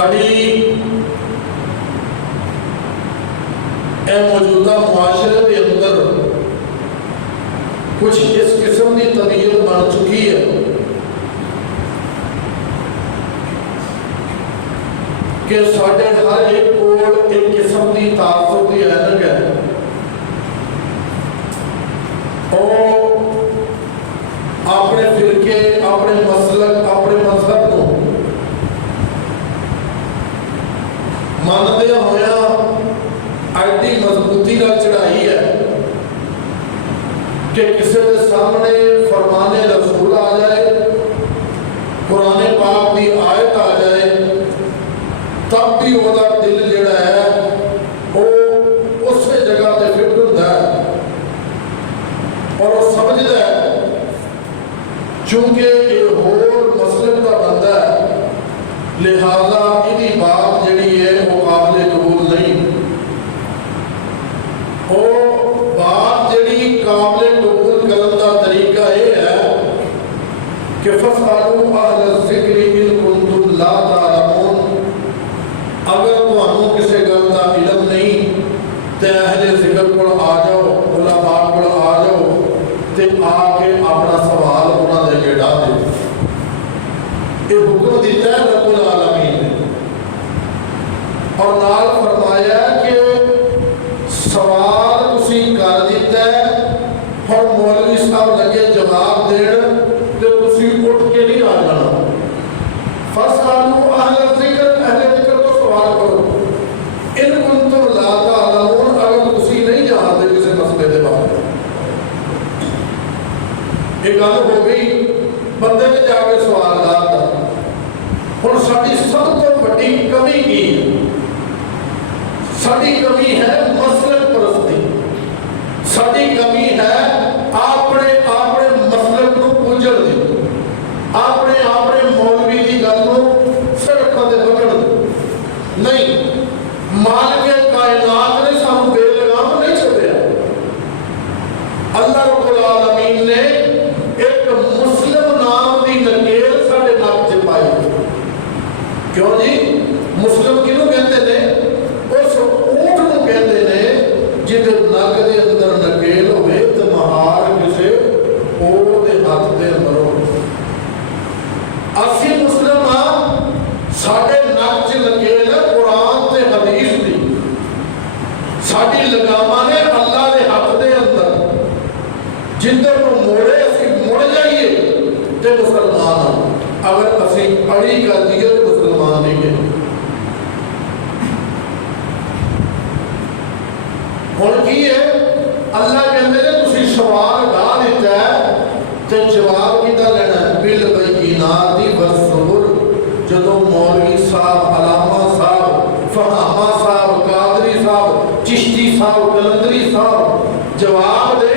ساری موجودہ معاشرے کے اندر کچھ اس قسم کی طبیعت بن چکی ہے کہ ساڈے ہر ایک کو ایک قسم کی تعصب کی اینک ہے اور اپنے فرقے اپنے مسلک اپنے مذہب کو مانتے ہویا ایڈی مضبوطی کا چڑھائی ہے کہ کسی کے سامنے فرمان رسول آ جائے قرآن پاک کی آیت آ جائے تب بھی وہ دل جڑا ہے وہ اسی جگہ تے فٹ ہوتا ہے اور وہ سمجھتا ہے چونکہ یہ ہور مسلم کا بندہ ہے لہذا یہ بات جڑی ہے وہ قابل قبول نہیں اور بات جڑی قابل قبول کرنے کا طریقہ یہ ہے کہ فَاسْأَلُوا أَهْلَ الذِّكْرِ إِن كُنتُمْ لَا تَعْلَمُونَ اگر تمہیں کسی گل کا علم نہیں تو اہل ذکر کو آ جاؤ علماء کو آ جاؤ تے آ کے اپنا سوال انہوں نے جڑا دے یہ حکم دیتا ہے رب العالمین نے اور نال فرمایا کہ سوال تسی کر دیتا ہے اور مولوی صاحب لگے جواب دین تو تسی اٹھ کے نہیں آ جانا فَاسْأَلُوا أَهْلَ الذِّكْرِ اہل ذکر کو سوال کرو ان کنتم لا تعلمون اگر تسی نہیں جانتے کسی مسئلے کے بارے ایک گل ہو گئی بندے نے جا کے سوال کرتا اور ساری سب تو بڑی کمی کی ہے ساری کمی ہے مسلک پرستی ساری کمی ہے اپنے مسلک کو پوجن دی اپنے مولوی کی گل کو سرکھا دے پکڑ نہیں مالک کائنات نے سانو بے لگام نہیں چھڈیا اللہ رب العالمین نے ایک مسلم نام دی نکیل ساڈے نک چ پائی کیوں جی مسلم کینوں کہتے ہیں اس اونٹ نوں کہتے ہیں جہدے نک دے اندر نکیل ہوئے تے مہار کسے اور دے ہاتھ دے اندر ہو اسی مسلم ہاں ساڈے نک چ نکیل ہے قرآن تے حدیث دی ساڈی لگاماں نے اللہ دے ہاتھ دے اندر جدھر کو موڑے اسی مڑ جائیے تے مسلمان ہوں اگر اسی اڑی کر دیئے تو مسلمان نہیں گئے ہون کی ہے اللہ کہتے ہیں تسی سوال ڈا دیتا ہے تے جواب کی دا لینا ہے بالبینات والزبر جدو مولوی صاحب علامہ صاحب فہامہ صاحب قادری صاحب چشتی صاحب کلندری صاحب جواب دے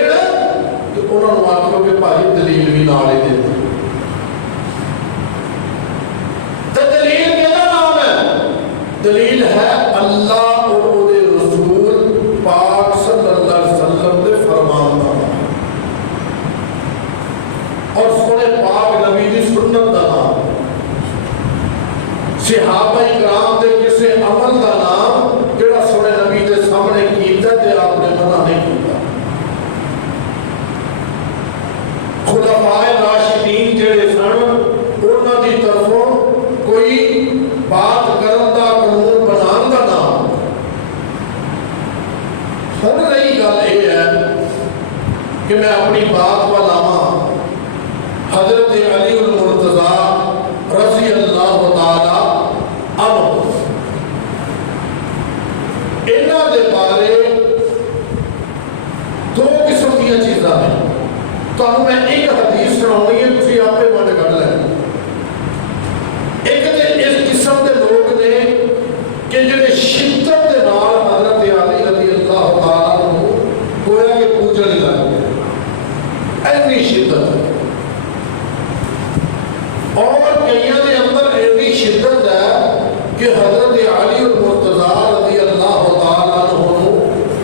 تو انہوں نے آنکھوں کے پاہی دلیل بھی نالے دیتے دلیل کیا نام ہے دلیل ہے اللہ اور او دے رسول پاک صلی اللہ علیہ وسلم دے فرمان دا اور سونے پاک نبی دی سنت دا نام صحابہ کرام دے کسے عمل دا نام جڑا سونے نبی دے سامنے کیتا تے آپ نے منع نہیں کیتا خلفائے راشدین جڑے سن انہاں دی طرفوں کوئی بات کرن دا قانون بنان دا نام ہن رہی گل یہ ہے کہ میں اپنی بات کو لاواں حضرت علی المرتضی رضی اللہ تعالی عنہ انہاں دے بارے دو قسم کی چیزاں ہیں تو میں ایک حدیث سناؤں گی تسی آپ پہ بند کر لیں ایک دے اس قسم دے لوگ نے کہ جنہیں شدت دے نال حضرت علی رضی اللہ تعالیٰ عنہ گویا کہ پوجن لگ گئے اینی شدت اور کئیوں دے اندر اینی شدت ہے کہ حضرت علی المرتضی رضی اللہ تعالیٰ عنہ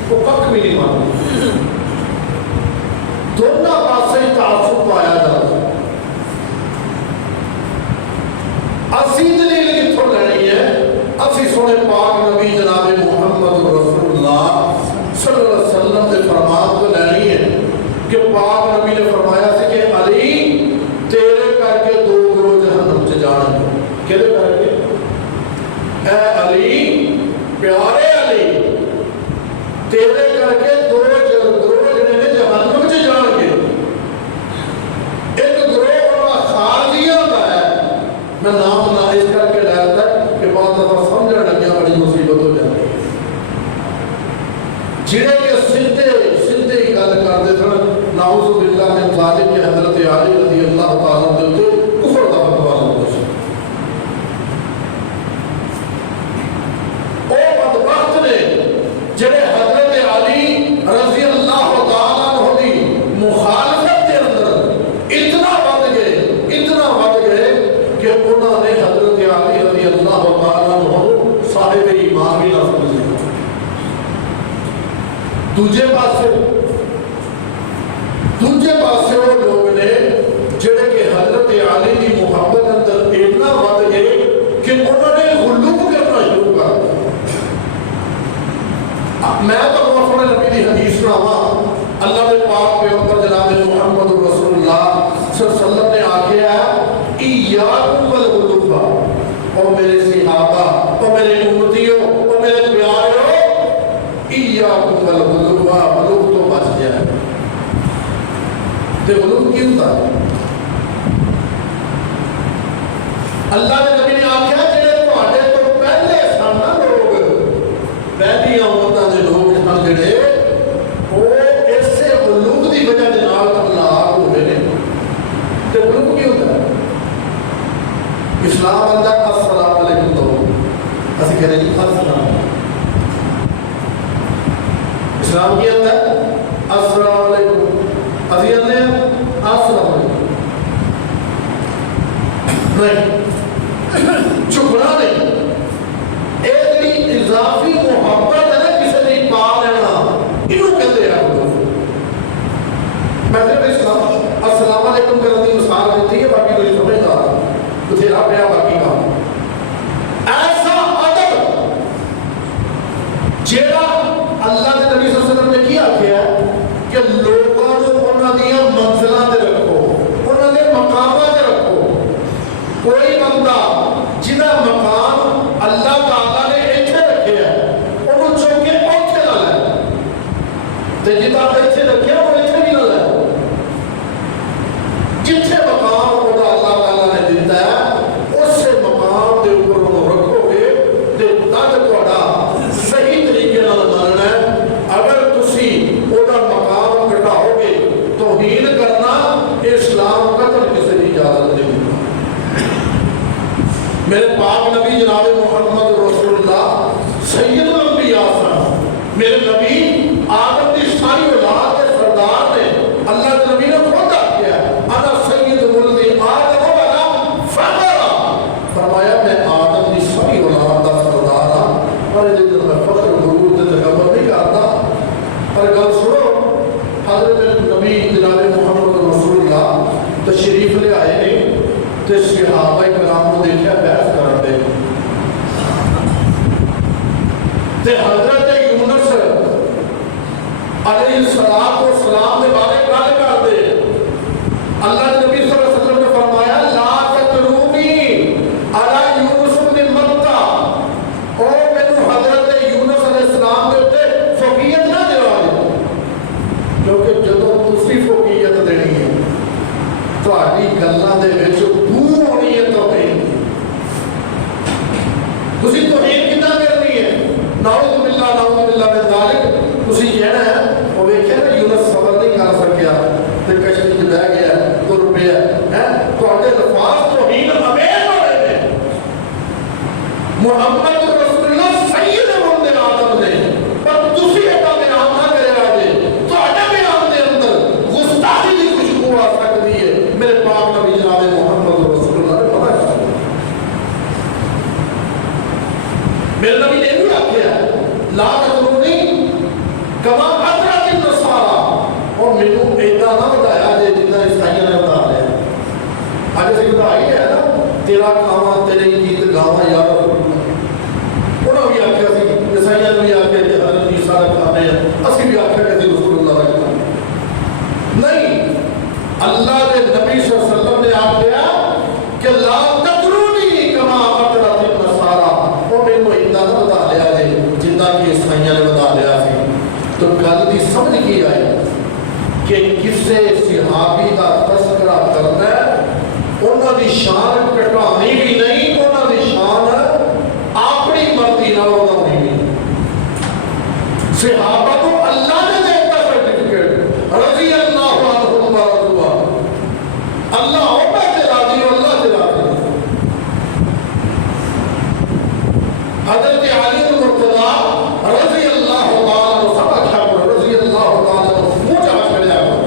کو پک بھی نہیں مانتے دونوں پاسے تعصب پایا جاتا اسی دلیل کتوں لینی ہے سونے پاک نبی جناب محمد رسول اللہ صلی اللہ علیہ وسلم کے فرمان کو لینی ہے کہ پاک نبی نے فرمایا سے کہ علی تیرے کر کے دو گروہ جہنم سے جانا کہتے کر کے اے علی پیارے علی تیرے کر کے دو گروہ جنہیں جہنم سے جان گے ایک گروہ اور خارجیہ ہوتا ہے میں نام نہ اس کر کے ڈالتا ہے کہ بہت دفعہ سمجھنے لگیا بڑی مصیبت ہو جاتی ہے جنہیں کے سندے ہی گل کرتے تھے نعوذ باللہ من ذالک کہ حضرت علی رضی اللہ تعالیٰ دلتے کفر دا فتویٰ ہوتا ہے او بدبخت نے جنہیں حضرت علی رضی اللہ تعالیٰ عنہ دی مخالفت کے اندر اتنا بڑھ گئے کہ انہوں نے حضرت علی رضی اللہ تعالیٰ عنہ صاحب ایمان بھی نہ سمجھے دوجے پاسے وہ لوگ نے جڑے کہ حضرت علی کی محبت اندر اتنا بڑھ گئے کہ انہوں نے غلو کرنا شروع کر میں تو اپنے نبی کی حدیث سناواں اللہ کے پاک پیغمبر جناب محمد رسول اللہ صلی اللہ علیہ وسلم نے آگیا ہے ایاکم والغلو او میرے صحابہ او میرے امتیوں او میرے پیاروں ایاکم والغلو غلو تو بچ جائے تے غلو کی ہوتا ہے اللہ نے نبی نے آگیا جنہیں تواڈے تو پہلے سانا لوگ پہلی امتاں دے لوگ سن جڑے وہ ایسے غلو دی وجہ دے نال ہلاک ہوئے نے تے غلو کی ہوتا ہے اسلام اندر السلام علیکم تو اسی کہہ رہے ہیں السلام اسلام کی اندر السلام علیکم اسی اندر السلام علیکم نہیں چھپنا نہیں ایک اضافی محبت ہے نا کسی نے پا لینا انہوں کہتے ہیں میں صرف اسلام السلام علیکم کرنے کی مثال دیتی ہے باقی کوئی سمجھدار تجھے آپ نے باقی کہا ایسا ادب جیڑا اللہ کے نبی صلی اللہ علیہ وسلم نے کیا کہ لوگوں کو انہوں دیا منزلہ دے رکھو انہوں نے مقامہ دے رکھو کوئی بندہ جنہ مقام اللہ تعالیٰ نے ایتھے رکھے ہے انہوں چونکہ اوتھے نہ لائے تے جتا ایتھے رکھے وہ ایتھے بھی نہ لائے جتھے مقام خدا اللہ تعالیٰ نے دیتا ہے اس سے مقام دے اوپر انہوں رکھو گے تے تاکہ توڑا صحیح طریقے نہ ماننا ہے اگر تسی اوڑا مقام کٹاؤ گے توہین کرنا اسلام قتل کسی بھی اجازت نہیں ہوگا میرے پاک نبی جناب محمد رسول اللہ سید الانبیاء سن میرے نبی آدم کی ساری اولاد کے سردار نے اللہ کے نبی نے خود کیا انا سید ولد آدم والا فخر فرمایا میں آدم کی ساری اولاد کا سردار ہوں اور یہ میں فخر غرور سے تکبر نہیں کرتا پر گل سنو حضرت نبی جناب محمد رسول اللہ تشریف لے آئے نے تے صحابہ کرام کو دیکھا بحث کر دے تے حضرت یونس علیہ السلام کے بارے گل کر دے اللہ کے نبی صلی اللہ علیہ وسلم نے فرمایا لا تطلبنی علی یونس بن متى او مینوں حضرت یونس علیہ السلام کے اوپر فوقیت نہ دیو کیونکہ جدوں تسی فوقیت دینی ہے تہاڈی گلاں دے وچ بو ہونی ہے توہین تسی توہین کتنا کرنی ہے نعوذ باللہ من ذالک تسی کہنا ہے وہ ویکھیا نا یونس صبر نہیں کر سکیا تے کشتی وچ بیٹھ گیا تر پیا ہے تہاڈے الفاظ توہین امیز ہو رہے ہیں محمد رسول اللہ سید ولد آدم نے پر تسی ایڈا بیان نہ کریا جے تہاڈے بیان دے اندر گستاخی دی خوشبو آ سکتی ہے میرے پاک نبی جناب محمد رسول اللہ نے پتہ کیا میرے نبی نے بھی آخیا لا تطلبنی کما اطرت النصارى اور مینوں ایڈا نہ بتایا جے جتنا عیسائیاں نے بتا لیا اج اسی بتائی ہے نا تیرا کھاواں تیرے گیت گاواں یا رسول اللہ اللہ کے نبی صلی اللہ علیہ وسلم نے آخیا کہ لا تطرونی کما اطرت النصارى، وہ مینوں اتنا نہ بتا لیا جے جتنا کہ عیسائیاں نے بتا لیا سی۔ تو گل دی سمجھ کی آئی کہ کسے صحابی کا تذکرہ کرنا ہے، انہوں دی شان کٹانی بھی نہیں، انہوں دی شان اپنی مرضی نال بنانی بھی۔ صحابہ کو اللہ نے دیتا سرٹیفکیٹ، رضی اللہ عنہم ورضوا عنہ، اللہ ہوتا ہے راضی ہو، اللہ سے راضی ہو۔ حضرت علی المرتضی رضی اللہ تعالیٰ عنہ، سب اچھا کرو، رضی اللہ تعالیٰ عنہ، مجھے آج ملے آئے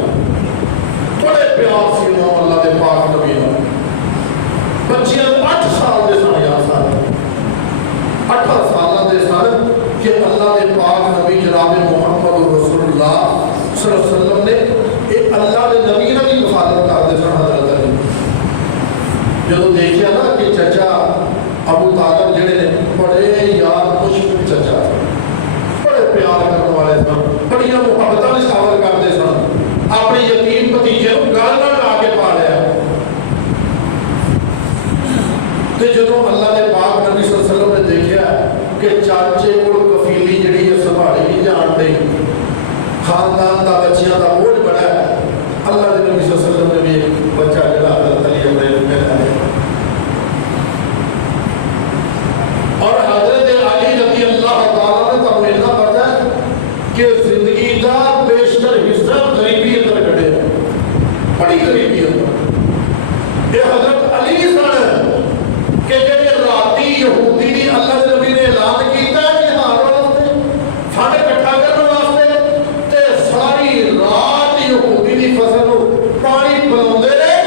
بڑے پیار سے امام اللہ دے پاک نبی نے بچیاں 8 سال دے سن یا سال 8 سال دے سن کہ اللہ دے پاک نبی جناب محمد رسول اللہ صلی اللہ علیہ وسلم نے ایک اللہ دے نبی نے بھی مخالفت کرتے سن حضرت علی۔ جب دیکھیا نا کہ چچا ابو طالب جڑے نے بڑے یار مشکل چچا، بڑے پیار کرنے والے سن، بڑیاں محبتاں نشاور کرتے سن، اپنے یتیم بھتیجے کو گل نہ لا کے پالیا۔ تے جدوں اللہ دے پاک نبی صلی اللہ علیہ وسلم نے دیکھیا کہ چاچے کو کفیلی جڑی ہے سنبھالی نہیں جان دے، خاندان دا بچیاں دا بوجھ بڑا ہے، اللہ دے نبی صلی اللہ علیہ وسلم نے بھی ایک بچہ جڑا حضرت علی اپنے میں لایا، اور حضرت علی رضی اللہ تعالیٰ نے تو اتنا پتا ہے کہ زندگی دا بیشتر حصہ غریبی اندر کھڑے ہیں، بڑی غریبی اندر۔ یہ حضرت علی سن کہ جڑے راتی یہودی دی اللہ دے نبی نے اعلان کیتا ہے کہ ہمارے واسطے فنڈ اکٹھا کرنے واسطے، تے ساری رات یہودی دی فصل نو پانی پلاوندے رہے،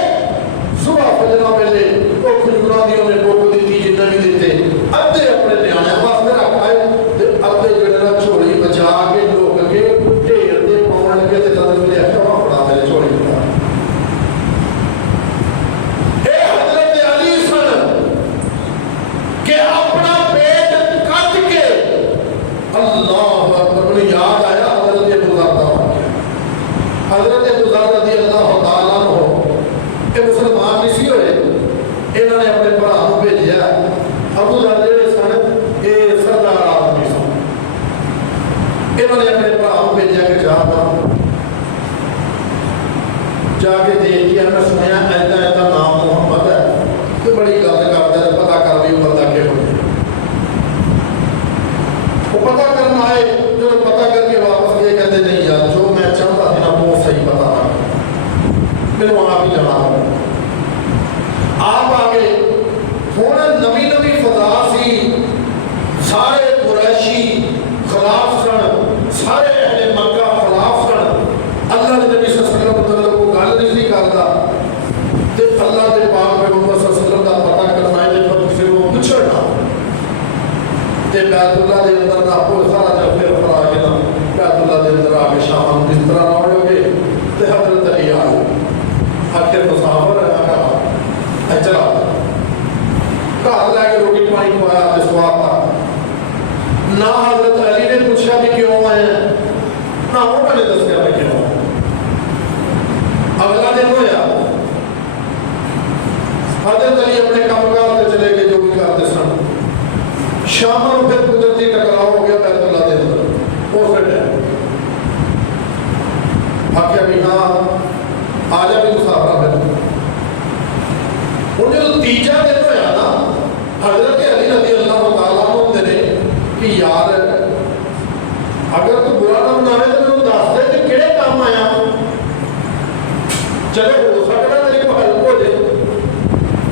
صبح فجر ویلے او کھجوراں دی انہیں بک دتی جنہ بھی دتے، ادھے اپنے نیانے واسطے رکھ آئے تے ادھے جڑے نا جھولی بچا کے لوک کے ڈھیر تے پاون لگے تے تد ویلے اکھا پڑا تے جھولی پڑا۔ اے حضرت علی سن کہ اپنا پیٹ کٹ کے اللہ اکبر، مجھے یاد آیا حضرت ابو ذر کا واقعہ۔ حضرت ابو ذر رضی اللہ تعالیٰ عنہ یہ مسلمان نہیں سی ہوئے، انہوں نے اپنے بھرا کو بھیجیا۔ ابو ذر جڑے سن یہ سردار آدمی سن، انہوں نے اپنے بھرا کو بھیجیا کہ جا کے دیکھ کے میں سنیا ایسا ایسا نام محمد ہے، تو بڑی گل کرتا ہے، پتا کر بھی بندہ کہ وہ پتا کرنا آئے، جو پتا کر کے واپس گئے کہتے نہیں یار جو میں چاہتا تھا نا وہ صحیح پتا تھا، پھر وہاں بھی جانا ہو۔ آپ آگے ہونا نوی نوی فضا سی، سارے قریشی خلاف سن، سارے اہل مکہ خلاف سن، اللہ نے نبی صلی اللہ علیہ وسلم کو گل نہیں کرتا، تے اللہ دے پاک پیغمبر صلی اللہ علیہ وسلم کا پتہ کرنا ہے تے پھر کسی کو پوچھنا تے بیت اللہ دے اندر دا کوئی سارا جب پھر فرا کے نا بیت اللہ دے اندر آ کے شام جس طرح نہ ہوگے تے حضرت علی آ گئے، آخر مسافر ہے آقا چلا گھر لے کے روٹی پانی کھوایا تے سواد تھا نہ حضرت علی نے پوچھا بھی کیوں آئے ہیں، نہ انہوں نے دسیا بھی کیوں آئے۔ اگلا دن ہویا حضرت علی اپنے کامگار سے چلے گئے جو بھی کرتے سن، شام کو پھر قدرتی ٹکراؤ ہو گیا بیت اللہ دے اندر، وہ پھر آخیا بھی ہاں آ جا بھی مسافرہ پھر۔ وہ جو تیجا دن ہویا نا حضرت علی رضی اللہ تعالیٰ عنہ نے کہ یار اگر تو برا نہ بناوے تو تم دس دے کہ کہڑے کام آیا، چلے ہو سکتا تیری کو ہیلپ ہو جائے۔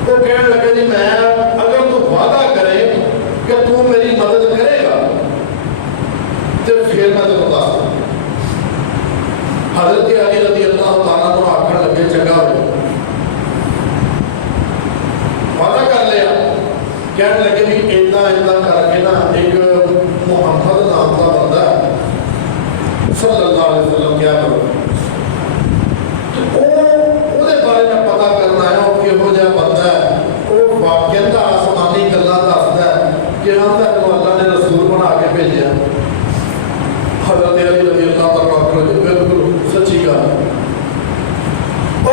وہ کہنے لگے جی میں اگر تو وعدہ کرے کہ تو میری مدد کرے گا تو پھر میں تمہیں دس دوں۔ حضرت علی رضی اللہ تعالیٰ کو آخر لگے چنگا ہوئے، وعدہ کر لیا، کہنے لگے بھی اتنا کر کے نا ایک محمد نام کا بندہ ہے صلی اللہ علیہ وسلم کیا کرو، وہ بارے میں پتا کرنا ہے وہ کہو جہا بندہ ہے، وہ واقعہ آسمانی گلاں دسدا ہے کہ ہاں تک اللہ نے رسول بنا کے بھیجا۔ حضرت علی رضی اللہ تعالیٰ عنہ بالکل سچی گل ہے، وہ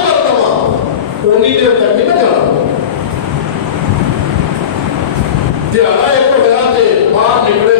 ਕਰ ਦਵਾਂ ਉਨੀ ਦੇਰ ਤੱਕ ਨਹੀਂ ਜਾਣਾ ਦਿਹਾੜਾ ਇੱਕ ਹੋਇਆ ਤੇ ਬਾਹਰ ਨਿਕਲੇ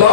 ਲਾ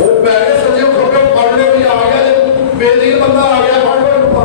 ਉਹ ਪੈਰੇ ਸਜੇ ਖੋਕੇ ਪੜਨੇ ਵੀ ਆ ਗਿਆ ਜੇ ਬੇਦੀਨ ਬੰਦਾ ਆ ਗਿਆ ਫੜ ਲਓ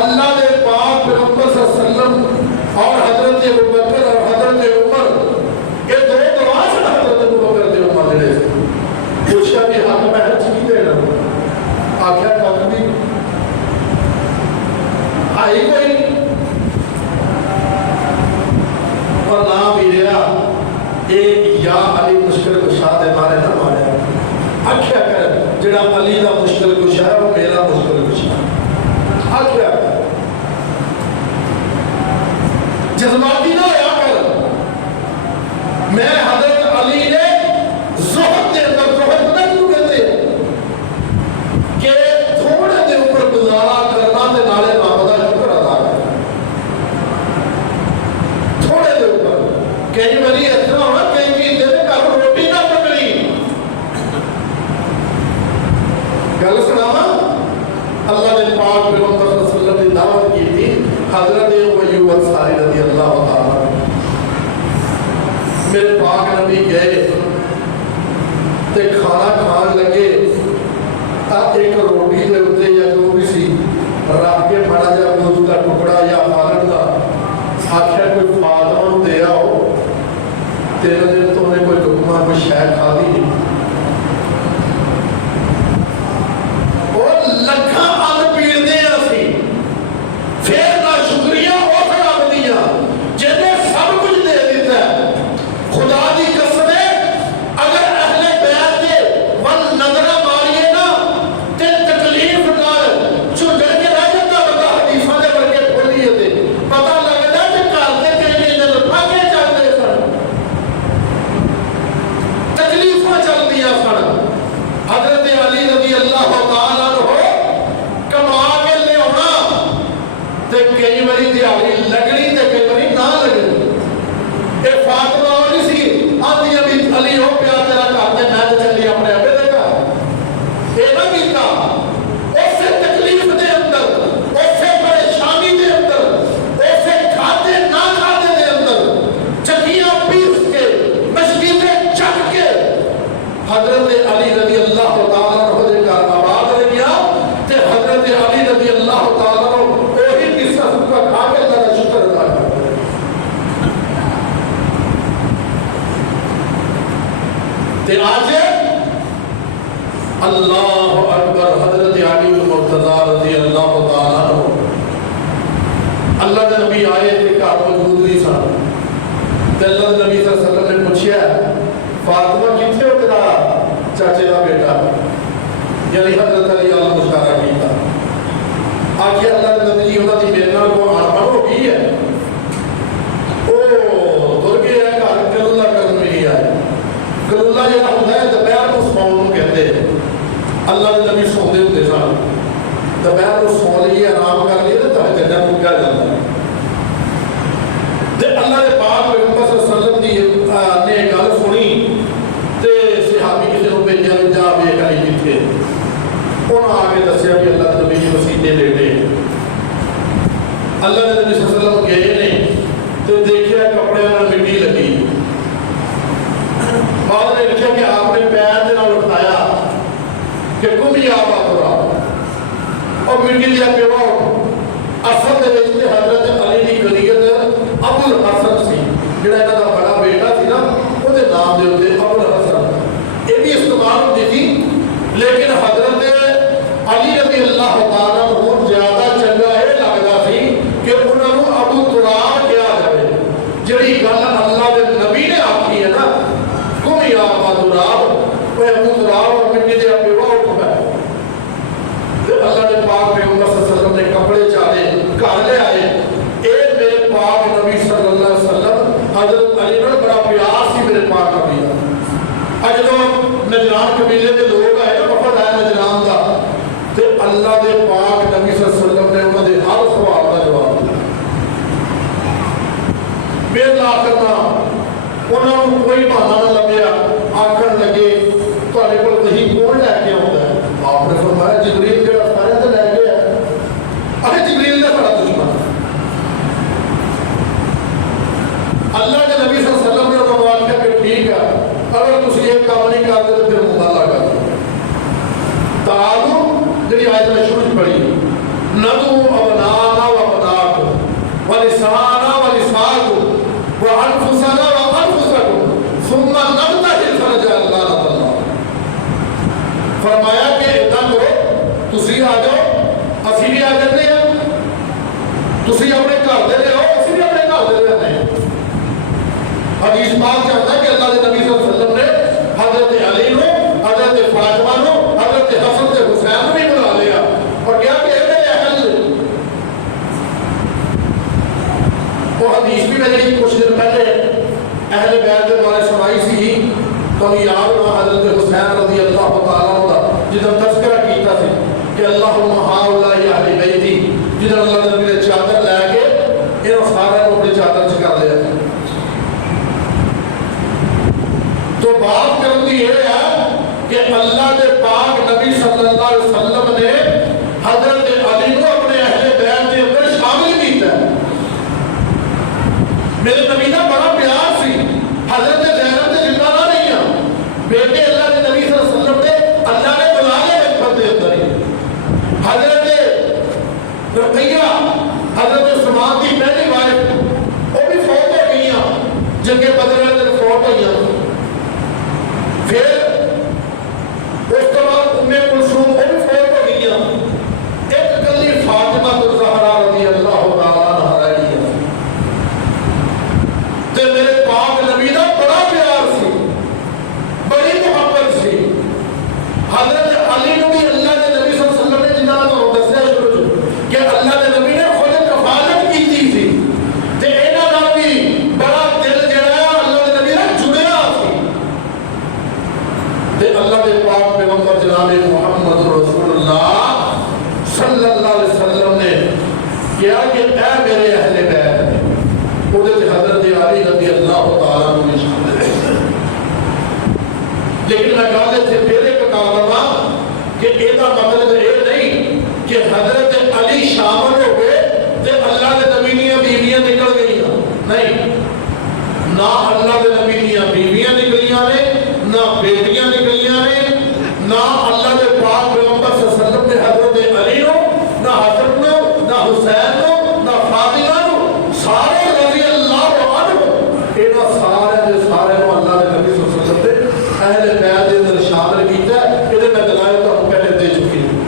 اللہ دے پاک پیغمبر صلی اللہ علیہ وسلم اور حضرت ابوبکر اور حضرت عمر یہ دو گواہ سے حضرت ابوبکر دے عمر دے پوچھا بھی حق میں ہر چیز دینا آخیا کل بھی آئی کوئی اور نام بھی رہا ایک یا علی مشکل کشا دے مارے نہ مارے آخیا کر جڑا علی دا مشکل کشا ہے وہ میرا مشکل کشا ہے آخیا کر جذباتی نہ ہویا کر میں حضرت علی نے زہد دے اندر زہد پتہ کیوں کہتے ہیں کہ تھوڑے دے اوپر گزارا کرنا تے نالے معبودہ شکر ادا کرنا تھوڑے دے اوپر کئی باری اس طرح ہونا کئی چیز دے کر روٹی نہ پکڑی گل سناوا اللہ نے پاک پیغمبر صلی اللہ علیہ وسلم نے دعوت کی تھی حضرت ایوب انصاری رضی اللہ تعالیٰ میرے پاک نبی گئے تے کھانا کھان لگے ایک روٹی دے اتے یا جو بھی سی رکھ کے بڑا جا گوشت کا ٹکڑا یا پالن کا آخر کوئی فاطمہ دے آؤ تیرے دن تو نے کوئی حکمہ کوئی شاید کھا دی نہیں اور لکھا ان پیڑ دے اسی پھر نہ شکریہ ہو خراب دیا جنہیں سب کچھ دے دیتا ہے خدا دی قسم ہے اگر اہل بیت کے ون نظرہ ماریے نا تے تکلیف نال چھڑ کے رہ جاتا بندہ حدیثاں دے ورگے کھولیے تے پتہ لگدا کہ گھر دے کئی دن پھاگے چلدے سن تکلیفاں چلدیاں سن حضرت علی رضی اللہ تعالیٰ عنہ کما کے لے آنا تے کئی باری دیہاڑی لگنی تے کئی باری نہ لگنی اے فاطمہ نہیں سی آندی ابھی علی ہو پیا تیرا گھر تے میں تے چلی اپنے ابے دے گھر اے نہ کیتا اسے تکلیف دے اندر اسے پریشانی دے اندر اسے کھاتے نہ کھاتے دے اندر چکیاں پیس کے مشکلیں چک کے حضرت علی رضی اللہ تعالیٰ عنہ دے گھر آباد رہ گیا تے حضرت علی رضی اللہ تعالیٰ عنہ وہی قصہ سب کا کھا کے اللہ کا شکر ادا کرتا تے آج اللہ اکبر حضرت علی المرتضی رضی اللہ تعالیٰ عنہ اللہ کے نبی آئے تھے گھر موجود نہیں سن تے اللہ کے نبی صلی اللہ علیہ وسلم نے پوچھا فاطمہ کتنے ہو تیرا چاچے کا بیٹا یعنی حضرت علی علیہ مشارہ کیتا آگے اللہ کے نبی انہوں نے میرے نال کو آرمان ہو گئی ہے او دور کے ہے گھر گلولہ کرن نہیں آئے گلولہ جہاں ہوتا ہے دوپہر کو سون کہتے ہیں اللہ کے نبی سوندے ہوتے سن دوپہر کو سو لیے آرام کر لیے تو جنت پکا جاتا ہے تے اللہ کے پاک پیغمبر صلی اللہ علیہ وسلم نے گل سنی تے صحابی کسی کو بھیجا جا ویکھ علی کتنے انہوں آ کے دسیا کہ اللہ کے نبی جی مسیطے لیٹے اللہ کے نبی صلی اللہ علیہ وسلم گئے نے تو دیکھا کپڑے میں مٹی لگی بعد نے لکھا کہ آپ نے پیر دے نال اٹھایا کہ کم یا باتورا اور مٹی دیا پیوا اصل دے وچ حضرت علی دی کنیت ابو الحسن سی جڑا انہاں دا بڑا بیٹا سی نا او دے نام دے اوتے ابو الحسن یہ بھی استعمال ہوتی تھی لیکن حضرت علی رضی اللہ تعالیٰ عنہ زیادہ چنگا یہ لگتا سی کہ انہوں نے ابو تراب کیا جائے جڑی گل اللہ کے نبی نے آخی ہے نا کم یا ابا تراب وہ ابو تراب اور مٹی دے پیوا اٹھ گئے اللہ نے پاک پیغمبر صلی اللہ علیہ وسلم نے کپڑے چاہے گھر لے آئے اے میرے پاک نبی صلی اللہ علیہ وسلم حضرت علی نے بڑا پیار سی میرے پاک نبی اج جو نجران قبیلے کے لوگ آئے نا وفد آئے نجران کا تے اللہ دے پاک نبی صلی اللہ علیہ وسلم نے انہوں نے ہر سوال کا جواب دیا بے لا کرنا انہوں نے کوئی بہانہ نہ لگیا آکھن لگے تواڈے کول وحی کون لے کے آوندا ہے آپ نے فرمایا جبریل جڑا سارے تے لے گیا ارے جبریل دا بڑا دشمن اللہ کے نبی صلی اللہ علیہ وسلم نے فرمایا کہ ٹھیک ہے اگر تسی یہ کام نہیں کرتے تو پھر مدالا کر دو تعالو جڑی آیت میں شروع پڑھی ندو ابناءنا بھی آ جاتے ہیں تسی اپنے گھر دے رہے ہو اسی بھی اپنے گھر دے رہے ہیں حدیث پاک چاہتا ہے کہ اللہ کے نبی صلی اللہ علیہ وسلم نے حضرت علی کو حضرت فاطمہ کو حضرت حسن سے حسین کو بھی بلا لیا اور کیا کہ وہ حدیث بھی میں نے کچھ دن پہلے اہل بیت کے بارے سنائی سی تو یاد ہوا حضرت حسین رضی اللہ تعالیٰ عنہ جدھر تذکرہ کیتا سی کہ اللہم ہاؤلائی اہل بیتی جدھر اللہ نبی نے چادر لے کے انہوں سارے کو اپنی چادر چکا لیا تو بات کرتی یہ ہے کہ اللہ کے پاک نبی صلی اللہ علیہ وسلم نے حضرت علی کو اپنے اہل بیت کے اندر شامل کیتا ہے میرے نبی کا بڑا پیار سی حضرت زینب سے زندہ نہ نہیں ہیں بیٹے اللہ کے نبی صلی اللہ علیہ وسلم نے اللہ نے بلا لیا بچپن کے اندر ہی حضرت رقیہ حضرت عثمان کی پہلی وائف وہ بھی فوت ہو گئی ہیں جن کے بدلے میں فوت ہوئی ہیں پھر اس کے بعد ام کلثوم وہ بھی فوت ہو گئی ہیں ایک کلی فاطمہ الزہرا رضی اللہ تعالیٰ عنہا رہ گئی ہے تے میرے پاک نبی کا بڑا پیار سی بڑی محبت سی حضرت علی کو بھی اللہ کے نبی صلی اللہ علیہ وسلم نے جنہاں کو دسیا شروع کہ اللہ کے نبی نے خود کفالت کی تھی تے انہاں دا بھی بڑا دل جڑا ہے اللہ کے نبی نے جڑیا سی تے اللہ کے پاک پیغمبر جناب محمد رسول اللہ صلی اللہ علیہ وسلم نے کیا کہ اے میرے اہل بیت حضرت علی رضی اللہ تعالیٰ عنہ شامل ہے لیکن میں کہا سے پھر ایک کہا کہ ایدہ مطلب یہ نہیں کہ حضرت علی شامل ہو گئے تو اللہ کے نبی نے بیویاں نکل گئی نہیں نہ اللہ کے نبی نے بیویاں نکلیاں نے نہ بیٹیاں نکلیاں نے نہ اللہ کے پاک پیغمبر صلی اللہ علیہ وسلم نے حضرت علی نو نہ حسن نو نہ حسین نو نہ فاطمہ نو سارے رضی اللہ عنہ انہاں سارے دے سارے نو اللہ کے نبی صلی اللہ علیہ وسلم نے اہل بیت دے اندر شامل کیتا ہے یہ میں دلائل تو پہلے دے چکی ہوں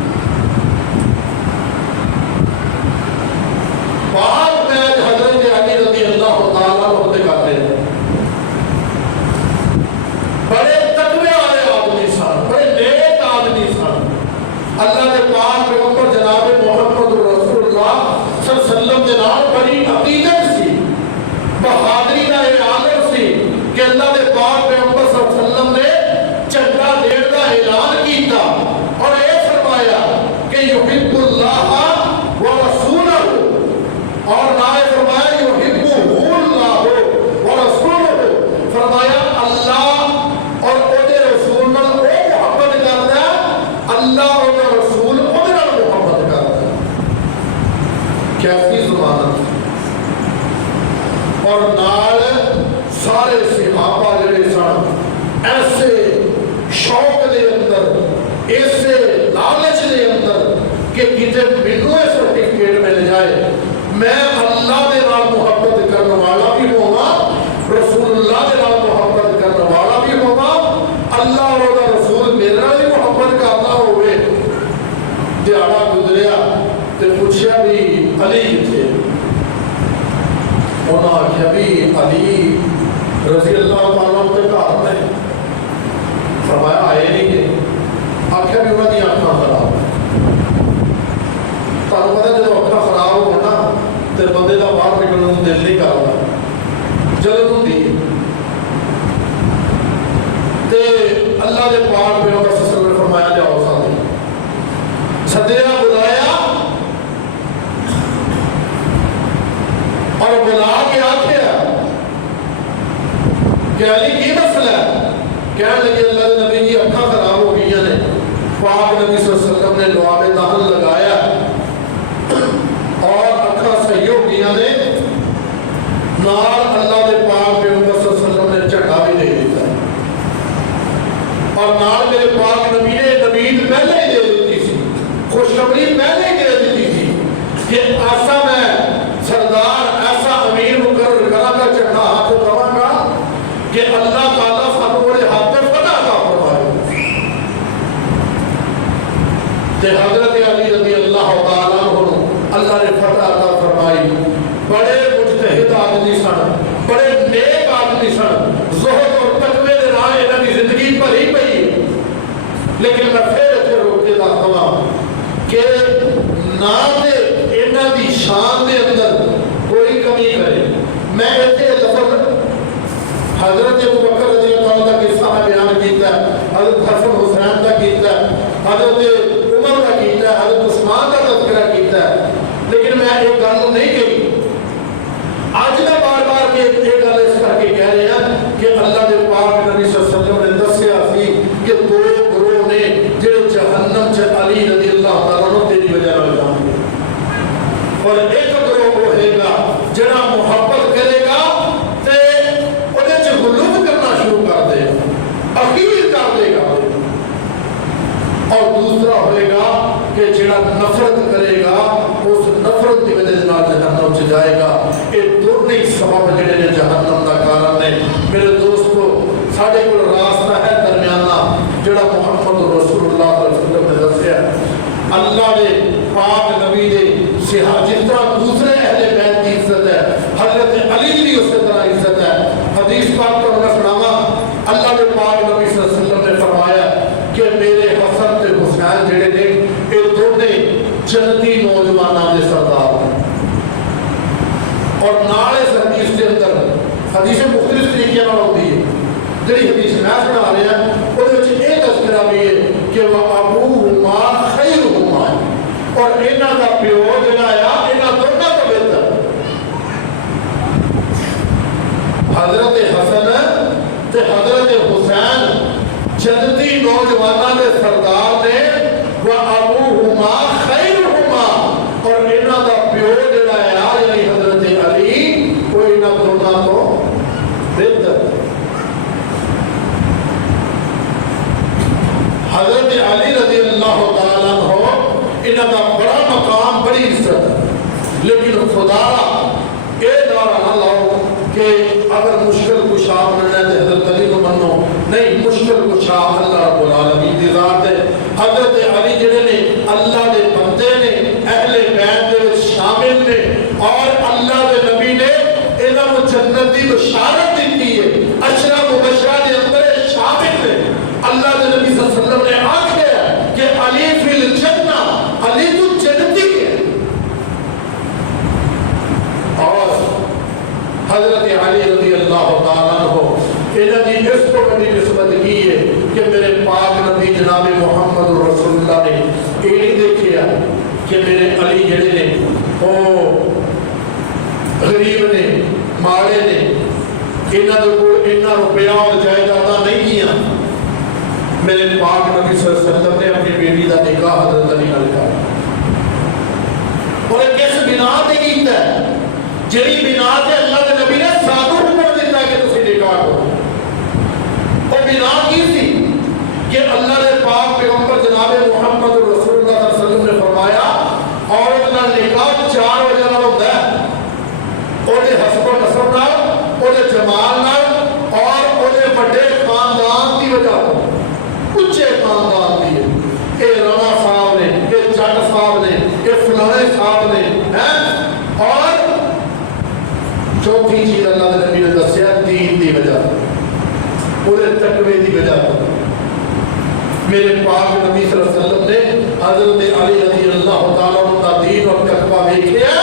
بعد میں حضرت علی رضی اللہ تعالیٰ عنہ کے کرتے ہیں بڑے تقوی والے آدمی سن بڑے نیک آدمی سن اللہ کے پاک پیغمبر جناب محمد رسول اللہ صلی اللہ علیہ وسلم کے نام بڑی عقیدت سی بہادری کا یہ عالم سی کہ اللہ کے پاک پیغمبر صلی اللہ علیہ وسلم نے چنگا دیر کا اعلان کیتا اور یہ فرمایا کہ یحب اللہ و رسولہ اور نہ فرمایا یحبہ اللہ و رسولہ فرمایا اللہ اور او دے رسول نال او محبت کرتا ہے اللہ اور دا رسول او دے نال محبت کرتا ہے کیسی زبان اور نال سارے صحابہ جڑے سن ایسے شوق دے اندر ایسے لالچ دے اندر کہ کتے مینوں یہ سرٹیفکیٹ مل جائے میں اللہ دے نال محبت کرنے والا بھی ہوگا رسول اللہ دے نال محبت کرنے والا بھی ہوگا اللہ اور دا رسول میرے نال بھی محبت کرتا ہوئے دیہڑا گزریا تے پوچھیا بھی علی کتھے انہاں آکھیا بھی علی رضی اللہ تعالیٰ عنہ کے گھر میں فرمایا آئے نہیں گئے آکھیا بھی انہاں دی آنکھاں خراب تانوں پتہ جدوں اکھاں خراب ہو نا تے بندے دا باہر نکلن نوں دل نہیں کردا جلد ہوندی ہے تے اللہ دے پاک پیغمبر صلی اللہ علیہ وسلم نے فرمایا جاؤ ساتھ سدیا بلایا اور بلا کے آکھیا کہ علی کی مسئلہ ہے کہنے لگے اللہ کے نبی کی اکھاں خراب ہو گئی ہیں پاک نبی صلی اللہ علیہ وسلم نے لعاب دہن لگایا اور اکھاں صحیح ہو گئی ہیں نال اللہ کے پاک پیغمبر صلی اللہ علیہ وسلم نے جھٹا بھی دے دیتا ہے اور نال میرے پاک نبی نے نبید پہلے ہی دے دیتی تھی خوشخبری پہلے ہی دے دیتی تھی کہ ایسا میں سردار ایسا امیر مقرر کرا کر چڑھا ہاتھ دوا گا کہ اللہ تعالیٰ سانو بڑے ہاتھ پہ فتح عطا فرمائے تے حضرت علی رضی اللہ نہ تے انہاں دی شان دے اندر کوئی کمی کرے. میں ایتھے لفظ حضرت ابو بکر رضی اللہ عنہ کا قصہ میں بیان کیتا ہے, حضرت حسن حسین کا کیتا ہے, حضرت عمر کا کیتا ہے, حضرت عثمان کا تذکرہ کیتا ہے, لیکن میں ایک گل نہیں کہی. آج میں بار بار ایک گل اس کر کے کہہ رہے ہیں کہ اللہ کے پاک نبی صلی اللہ علیہ وسلم نے دسیا سی کہ دو گروہ نے جڑے جہنم چ علی رضی اللہ تعالیٰ عنہ تیری وجہ نال جان گے, اور ایک گروہ وہ ہے گا جڑا محبت کرے گا تے اودے چ غلو کرنا شروع کر دے گا, اخیر کر دے گا, اور دوسرا ہوئے گا کہ جڑا نفرت کرے گا اس نفرت کی وجہ سے جہنم چ جائے گا. یہ دونوں سبب جڑے نے جہنم دا کارن نے. میرے دوستو ساڈے کول راستہ ہے درمیانہ جڑا محمد رسول اللہ صلی اللہ علیہ وسلم نے دسیا. اللہ دے پاک نبی دے صحابہ جس طرح دوسرے اہل بیت کی عزت ہے, حضرت علی کی اسی طرح عزت ہے. حدیث پاک کو میں سناواں, اللہ دے پاک نبی صلی اللہ علیہ وسلم نے فرمایا کہ میرے حسن تے حسین جڑے نے یہ دونوں جنتی نوجوانوں کے سردار ہیں. اور نال اس حدیث کے اندر حدیث مختلف طریقے نال ہوتی ہے. جڑی حدیث میں سنا رہا ہوں وہ یہ تذکرہ بھی ہے کہ وہ ابوہما خیرہما, اور انہاں دا پیو جڑا ہے انہاں دونوں تو بہتر. حضرت حسن تے حضرت حسین جنتی نوجوانوں کے سردار نے, وہ ابوہما خیرہما, اور انہاں دا پیو جڑا ہے یعنی حضرت علی وہ انہاں دونوں تو بہتر. حضرت علی رضی اللہ تعالیٰ عنہ انہاں دا بڑا مقام, بڑی عزت, لیکن خدا یہ نعرہ نہ لاؤ کہ اگر مشکل کشا بننا ہے تو حضرت علی کو منو. نہیں, مشکل کشا اللہ رب العالمین کی ذات ہے. حضرت علی جڑے نے اللہ دے بندے نے, اہل بیت دے وچ شامل نے, اور اللہ دے نبی نے انہاں نوں جنت دی بشارت دیتی ہے. عشرہ مبشرہ دے اندر شامل نے. اللہ دے نبی صلی اللہ علیہ وسلم نے آکھیا کہ علی فی الجنہ, علی تو جنتی ہے. اور حضرت علی رضی اللہ تعالیٰ عنہ انہاں دی اس کو بڑی نسبت کی ہے کہ میرے پاک نبی جناب محمد رسول اللہ نے یہ نہیں دیکھیا کہ میرے علی جڑے نے وہ غریب نے, ماڑے نے, انہاں دے کول اتنا روپیہ اور جائیداداں نہیں کیاں. میرے پاک نبی صلی اللہ علیہ وسلم نے اپنی بیٹی کا نکاح حضرت علی نال کیا, اور کس بنا تے کیتا ہے؟ جڑی بنا تے اللہ کے نبی نے سانوں حکم دیتا ہے کہ تسی نکاح کرو. اور بنا کی سی کہ اللہ کے پاک پیغمبر جناب محمد رسول اللہ صلی اللہ علیہ وسلم نے فرمایا عورت نال نکاح 4 وجہ نال ہوندا ہے, اودے حسب و نسب نال, اودے جمال نال, اور اودے بڑے خاندان دی وجہ نال. اچھے خاندان دی ہے, اے رانا صاحب نے, اے جٹ صاحب نے, اے فلانے صاحب نے ہیں. اور چوتھی چیز اللہ کے نبی نے دسیا دین دی وجہ, پورے تقوی دی وجہ. میرے پاک نبی صلی اللہ علیہ وسلم نے حضرت علی رضی اللہ تعالیٰ عنہ کا دین اور تقوی دیکھا.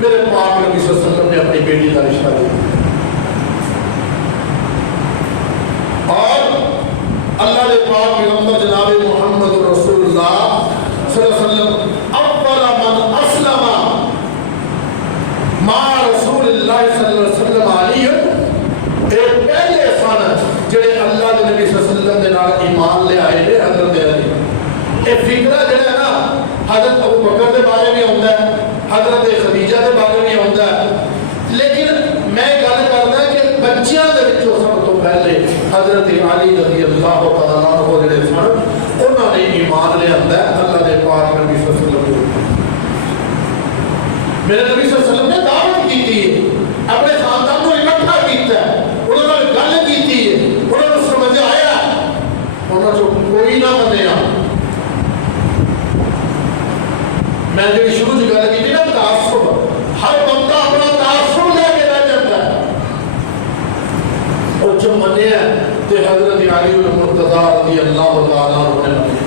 میرے پاک نبی صلی اللہ علیہ وسلم نے اپنی بیٹی کا رشتہ دیا. اور اللہ کے پاک پیغمبر جناب محمد رسول اللہ صلی اللہ علیہ وسلم اول من اسلم مع رسول اللہ صلی اللہ علیہ وسلم علی, ایک پہلے سن جڑے اللہ کے نبی صلی اللہ علیہ وسلم کے نال ایمان لے آئے نے حضرت علی. یہ فکرہ جڑا ہے نا حضرت ابو بکر کے بارے میں ہوتا ہے, حضرت خدیجہ کے بارے میں ہوتا ہے, لیکن میں گل کردا کہ بچیاں دے وچوں سب تو پہلے حضرت علی رضی اللہ تعالیٰ عنہ جڑے سن انہوں نے ایمان لے آندا ہے اللہ کے پاک نبی صلی اللہ علیہ وسلم. میرے نبی صلی اللہ علیہ وسلم نے دعوت کی تھی, اپنے خاندان کو اکٹھا کیتا ہے, انہوں نے گل کی تھی, انہوں نے سمجھ آیا, انہوں نے کوئی نہ منیا. میں جو شروع سے گل کی تھی نا تعصب, ہر بندہ اپنا تعصب لے کے رہ جاتا ہے. اور جو منیا تو حضرت علی المرتضی رضی اللہ تعالیٰ عنہ نے منیا.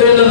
3